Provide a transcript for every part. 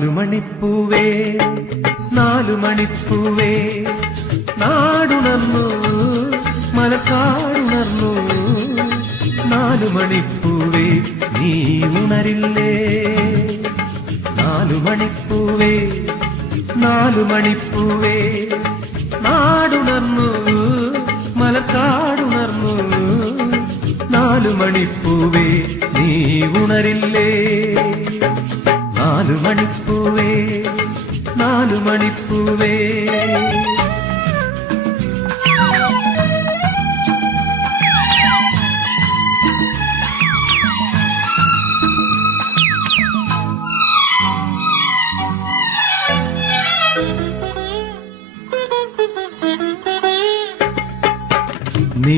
നാലുമണിപ്പൂവേ നാലുമണിപ്പൂവേ നാടുണർന്നു മലക്കാടുണർന്നു നാലുമണിപ്പൂവേ നീ ഉണരില്ലേ നാലുമണിപ്പൂവേ നാലുമണിപ്പൂവേ നാടുണർന്നു മലക്കാടുണർന്നു നാലുമണിപ്പൂവേ നീ ഉണരില്ലേ നാലുമണിപ്പൂവേ നാലുമണിപ്പൂവേ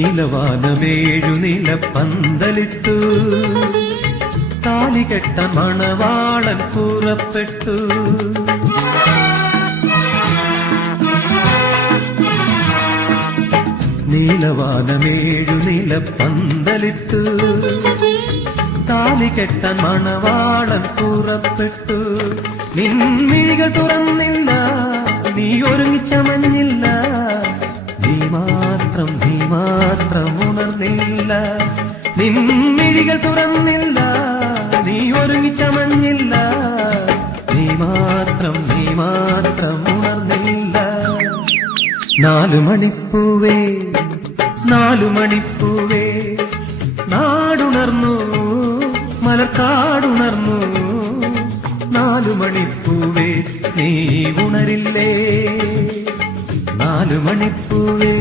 നീലവാനമേഴു നിലപ്പന്തലിത്തു താലികെട്ട മണവാളൻ പുറപ്പെട്ടു നീലവാനമേഴു നിലപ്പന്തലിത്തു താലികെട്ട മണവാളൻ പുറപ്പെട്ടു നിൻമിഴികൾ തുറന്നില്ല നീ ഒരുങ്ങിച്ചമഞ്ഞില്ല നീ മാത്രം ഉണർന്നില്ല നിൻമിഴികൾ തുറന്നില്ല നീ ഒരുങ്ങിച്ചമഞ്ഞില്ല നീ മാത്രം ഉണർന്നില്ല നാലുമണിപ്പൂവേ നാലുമണിപ്പൂവേ നാടുണർന്നു മലർക്കാടുണർന്നു നാലുമണിപ്പൂവേ നീ ഉണരില്ലേ നാലുമണിപ്പൂവേ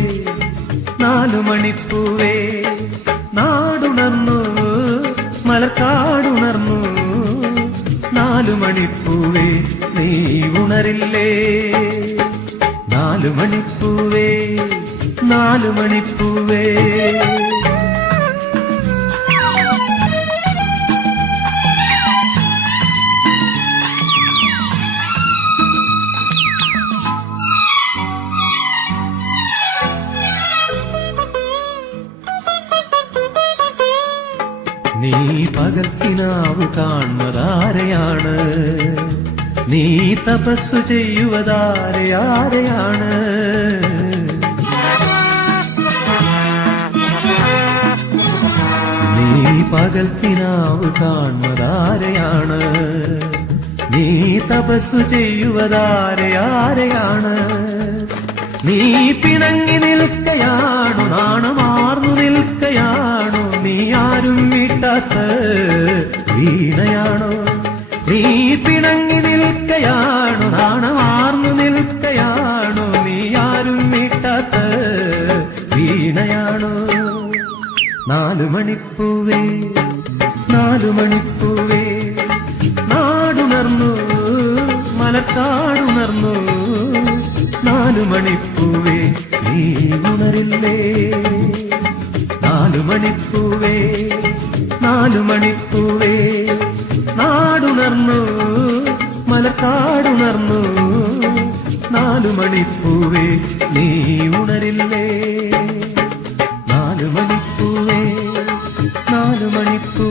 നാലുമണിപ്പൂവേ നാടുണർന്നു മലർക്കാടുണർന്നു നാലുമണിപ്പൂവേ നീ ഉണരില്ലേ നാലുമണിപ്പൂവേ നാലുമണിപ്പൂവേ നീ പകൽക്കിനാവ് കാണുന്നതാരെയാണ് നീ തപസ്സു ചെയ്യുവതാരെയാണ് നീ പകൽക്കിനാവ് കാണുന്നതാരെയാണ് നീ തപസ്സു ചെയ്യുവതാരെയാണ് നീ പിണങ്ങി നിൽക്കയാണു നാണമാർന്നു നിൽക്കയാണു നീ ആരും വീട്ടാത്ത വീണയാണോ നീ പിണങ്ങി നിൽക്കയാണു നാണമാർന്നു നിൽക്കയാണു നീ ആരും വീട്ടാത്ത വീണയാണോ നാലുമണിപ്പൂവേ നാലുമണിപ്പൂവേ നാടുണർന്നു മലക്കാടുണർന്നു നാലുമണിപ്പൂവേ നീ ഉണരില്ലേ നാലുമണിപ്പൂവേ നാലുമണിപ്പൂവേ നാടുണർന്നു മലക്കാടുണർന്നു നാലുമണിപ്പൂവേ നീ ഉണരില്ലേ നാലുമണിപ്പൂവേ നാലുമണിപ്പൂ